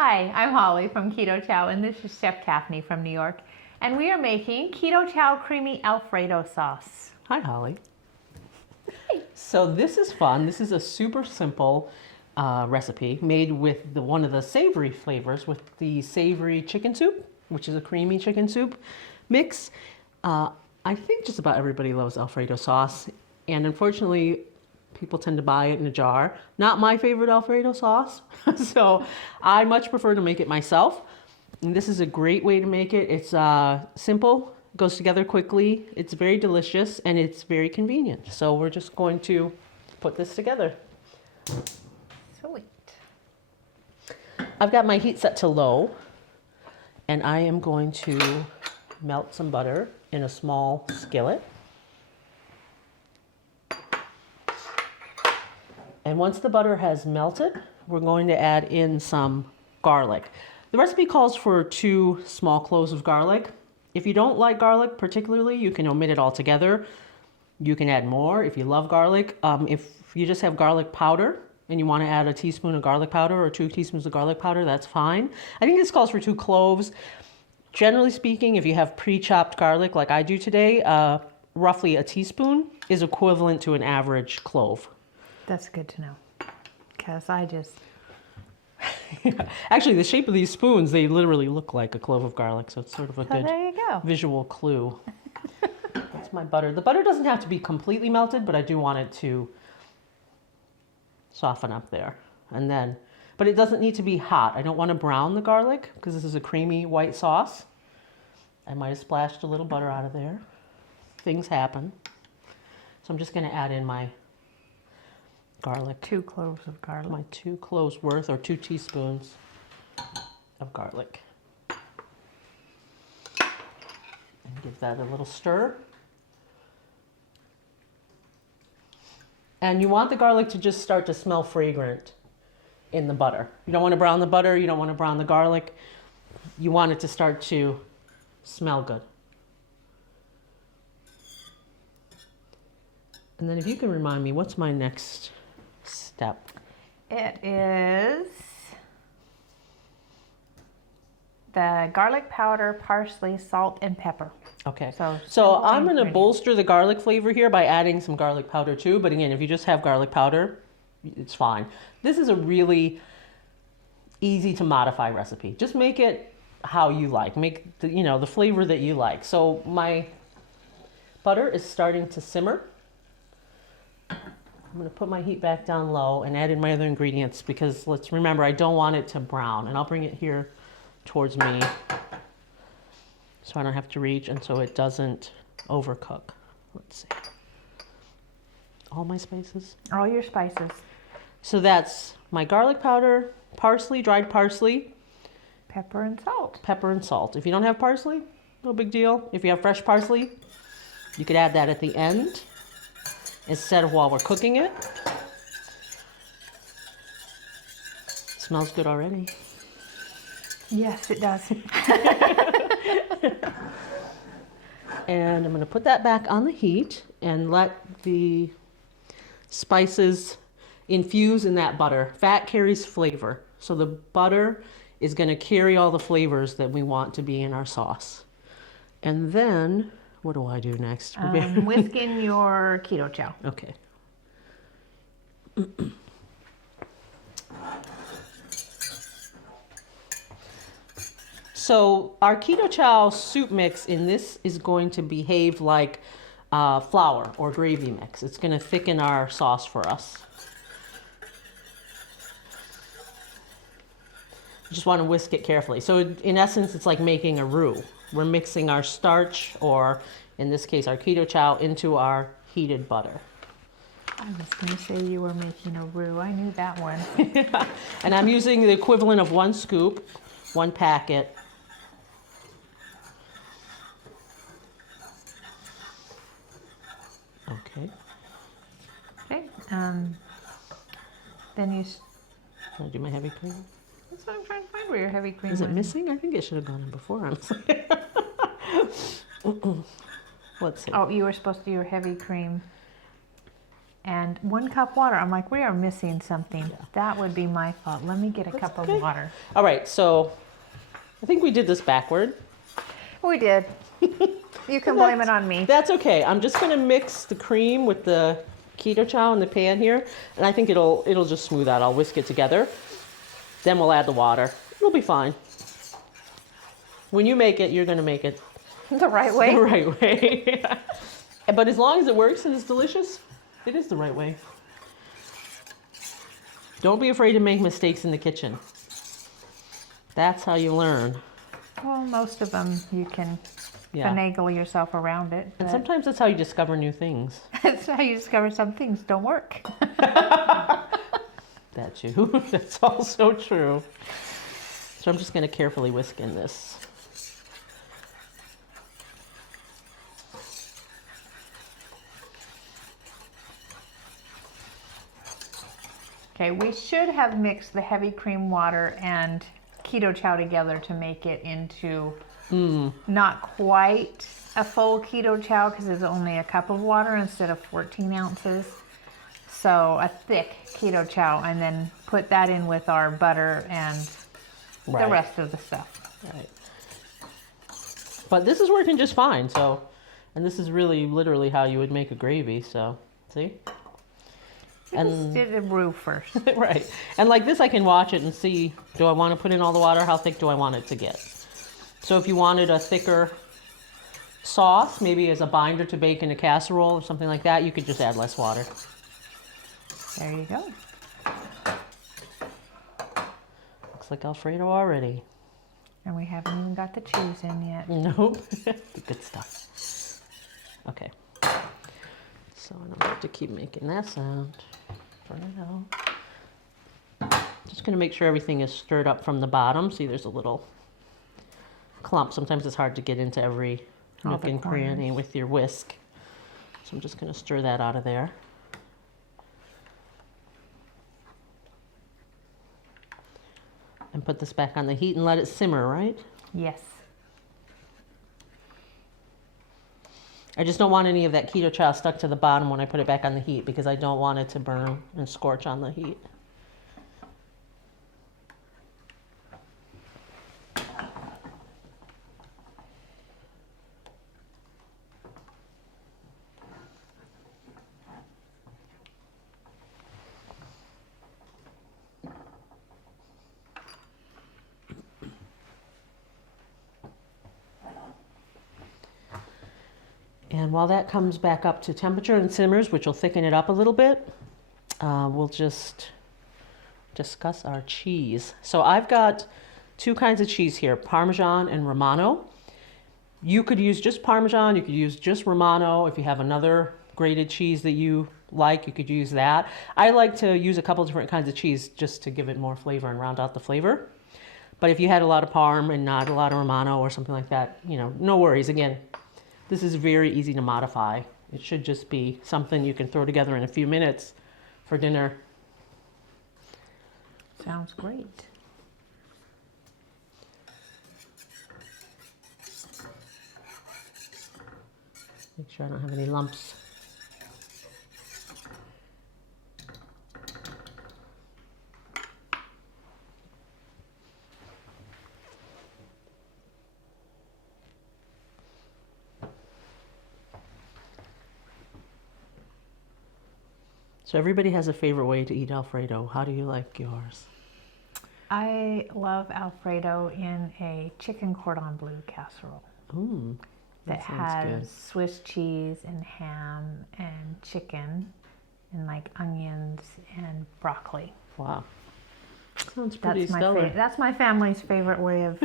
Hi, I'm Holly from Keto Chow, and this is Chef Taffiny from New York. And we are making Keto Chow Creamy Alfredo Sauce. Hi, Holly. So this is fun. This is a super simple recipe made with one of the savory flavors with the savory chicken soup, which is a creamy chicken soup mix. I think just about everybody loves Alfredo sauce, and unfortunately, people tend to buy it in a jar. Not my favorite Alfredo sauce, so I much prefer to make it myself. And this is a great way to make it. It's simple, goes together quickly, it's very delicious, and it's very convenient. So we're just going to put this together. Sweet. I've got my heat set to low, and I am going to melt some butter in a small skillet. And once the butter has melted, we're going to add in some garlic. The recipe calls for 2 small cloves of garlic. If you don't like garlic particularly, you can omit it altogether. You can add more if you love garlic. If you just have garlic powder and you want to add a teaspoon of garlic powder or 2 teaspoons of garlic powder, that's fine. I think this calls for 2 cloves. Generally speaking, if you have pre-chopped garlic like I do today, roughly a teaspoon is equivalent to an average clove. That's good to know, because I just... Actually, the shape of these spoons, they literally look like a clove of garlic, so it's sort of a good there you go. visual clue. That's my butter. The butter doesn't have to be completely melted, but I do want it to soften up there. And then, but it doesn't need to be hot. I don't want to brown the garlic because this is a creamy white sauce. I might have splashed a little butter out of there. Things happen. So I'm just going to add in my garlic. 2 cloves of garlic. My 2 cloves worth, or 2 teaspoons of garlic. And give that a little stir. And you want the garlic to just start to smell fragrant in the butter. You don't want to brown the butter, you don't want to brown the garlic. You want it to start to smell good. And then if you can remind me, what's my next step? It is the garlic powder, parsley, salt, and pepper. Okay, So I'm going to bolster the garlic flavor here by adding some garlic powder too. But again, if you just have garlic powder, it's fine. This is a really easy to modify recipe. Just make it how you like. Make the, the flavor that you like. So my butter is starting to simmer. I'm going to put my heat back down low and add in my other ingredients because let's remember, I don't want it to brown. And I'll bring it here towards me so I don't have to reach and so it doesn't overcook. Let's see. All my spices? All your spices. So that's my garlic powder, parsley, dried parsley. Pepper and salt. Pepper and salt. If you don't have parsley, no big deal. If you have fresh parsley, you could add that at the end instead of while we're cooking it. Smells good already. Yes, it does. And I'm going to put that back on the heat and let the spices infuse in that butter. Fat carries flavor. So the butter is going to carry all the flavors that we want to be in our sauce. And then, what do I do next? Whisk in your Keto Chow. Okay. So our Keto Chow soup mix in this is going to behave like flour or gravy mix. It's going to thicken our sauce for us. You just want to whisk it carefully. So in essence, it's like making a roux. We're mixing our starch, or in this case, our Keto Chow, into our heated butter. I was going to say you were making a roux. I knew that one. And I'm using the equivalent of 1 scoop, 1 packet. Okay. Okay. Then you... Can I do my heavy cream? That's what I'm trying to find where your heavy cream Is it went. missing? I think it should have gone in before, honestly. Let's see. Oh, you were supposed to do your heavy cream and 1 cup water. I'm like, we are missing something. That would be my fault. Let me get a cup of water. All right, so I think we did this backward. We did. You can blame it on me. That's okay. I'm just gonna mix the cream with the Keto Chow in the pan here, and I think it'll just smooth out. I'll whisk it together. Then we'll add the water. It'll be fine. When you make it, you're gonna make it The right way? the right way. But as long as it works and it's delicious, it is the right way. Don't be afraid to make mistakes in the kitchen. That's how you learn. Well, most of them you can Yeah. finagle yourself around it. And sometimes that's how you discover new things. That's how you discover some things don't work. That's you. That's also true. So I'm just going to carefully whisk in this. Okay, we should have mixed the heavy cream water and Keto Chow together to make it into not quite a full Keto Chow because it's only a cup of water instead of 14 ounces. So a thick Keto Chow, and then put that in with our butter and the rest of the stuff. Right. But this is working just fine. So, and this is really literally how you would make a gravy. So, see? Just did a roux first. Right. And like this, I can watch it and see, do I want to put in all the water? How thick do I want it to get? So if you wanted a thicker sauce, maybe as a binder to bake in a casserole or something like that, you could just add less water. There you go. Looks like Alfredo already. And we haven't even got the cheese in yet. Nope. The good stuff. Okay. So I don't have to keep making that sound. Turn it out. Just going to make sure everything is stirred up from the bottom. See, there's a little clump. Sometimes it's hard to get into every nook and cranny with your whisk. So I'm just going to stir that out of there. And put this back on the heat and let it simmer, right? Yes. I just don't want any of that Keto Chow stuck to the bottom when I put it back on the heat because I don't want it to burn and scorch on the heat. And while that comes back up to temperature and simmers, which will thicken it up a little bit, we'll just discuss our cheese. So I've got 2 kinds of cheese here, Parmesan and Romano. You could use just Parmesan, you could use just Romano. If you have another grated cheese that you like, you could use that. I like to use a couple different kinds of cheese just to give it more flavor and round out the flavor. But if you had a lot of Parm and not a lot of Romano or something like that, you know, no worries. Again, this is very easy to modify. It should just be something you can throw together in a few minutes for dinner. Sounds great. Make sure I don't have any lumps. So everybody has a favorite way to eat Alfredo. How do you like yours? I love Alfredo in a chicken cordon bleu casserole. Ooh, that sounds has good. Swiss cheese and ham and chicken and like onions and broccoli. Wow. Sounds pretty stellar. That's my family's favorite way of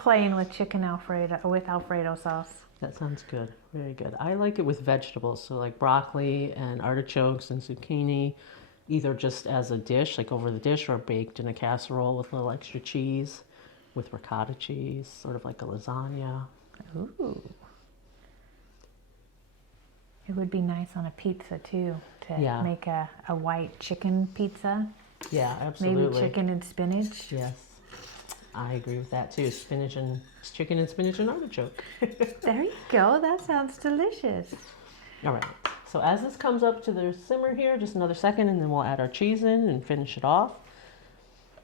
playing with chicken Alfredo, with Alfredo sauce. That sounds good. Very good. I like it with vegetables, so like broccoli and artichokes and zucchini, either just as a dish, like over the dish, or baked in a casserole with a little extra cheese, with ricotta cheese, sort of like a lasagna. Ooh. It would be nice on a pizza too, to make a white chicken pizza. Yeah, absolutely. Maybe chicken and spinach. Yes, I agree with that too. Chicken and spinach and artichoke. There you go. That sounds delicious. All right, So as this comes up to the simmer here, just another second, and then we'll add our cheese in and finish it off.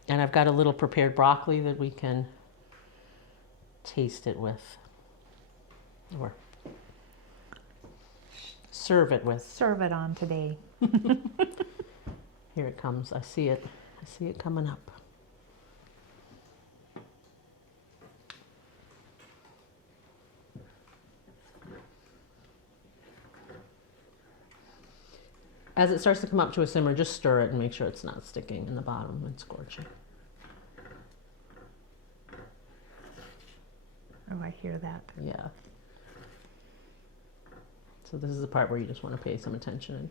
And I've got a little prepared broccoli that we can taste it with, or serve it with. Serve it on today. Here it comes. I see it. I see it coming up. As it starts to come up to a simmer, just stir it and make sure it's not sticking in the bottom and scorching. Oh, I hear that. Yeah. So this is the part where you just want to pay some attention.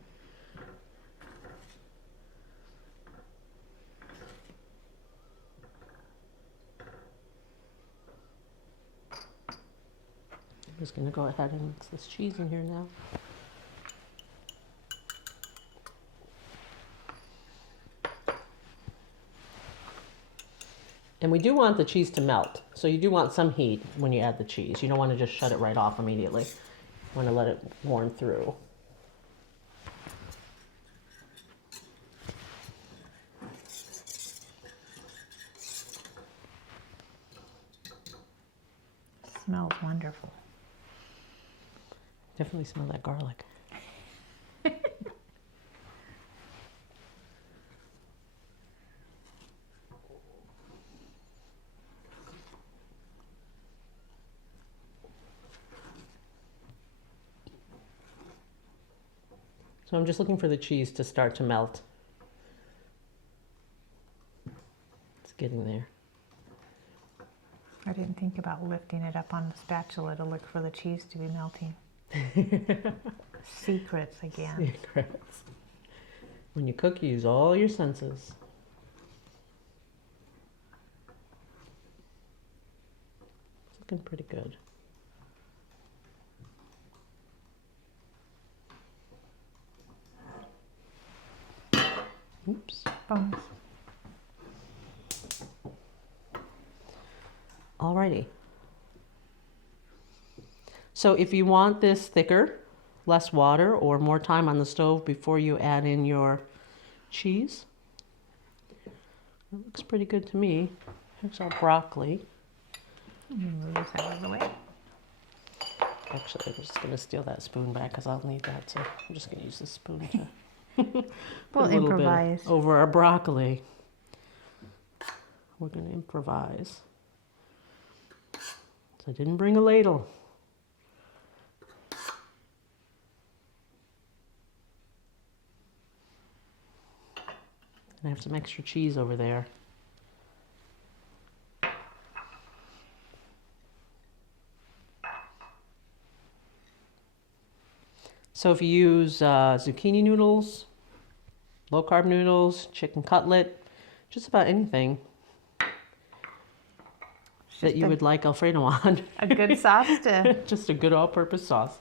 I'm just going to go ahead and mix this cheese in here now. And we do want the cheese to melt. So you do want some heat when you add the cheese. You don't want to just shut it right off immediately. You want to let it warm through. Smells wonderful. Definitely smell that garlic. So I'm just looking for the cheese to start to melt. It's getting there. I didn't think about lifting it up on the spatula to look for the cheese to be melting. Secrets again. Secrets. When you cook, you use all your senses. It's looking pretty good. Oops. Bonus. Alrighty. So if you want this thicker, less water, or more time on the stove before you add in your cheese, it looks pretty good to me. Here's our broccoli. Move this out of the way. Actually, I'm just going to steal that spoon back because I'll need that. So I'm just going to use this spoon to put We'll a little improvise. bit over our broccoli. We're going to improvise. So I didn't bring a ladle. And I have some extra cheese over there. So if you use zucchini noodles, low-carb noodles, chicken cutlet, just about anything that you would like Alfredo on. A good sauce to... Just a good all-purpose sauce.